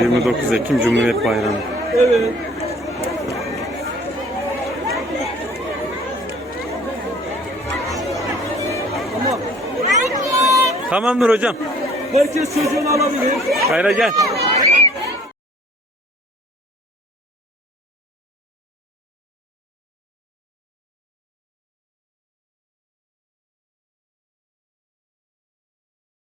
29 Ekim Cumhuriyet Bayramı. Evet. Tamamdır hocam. Herkes çocuğunu alabilir. Hayra gel.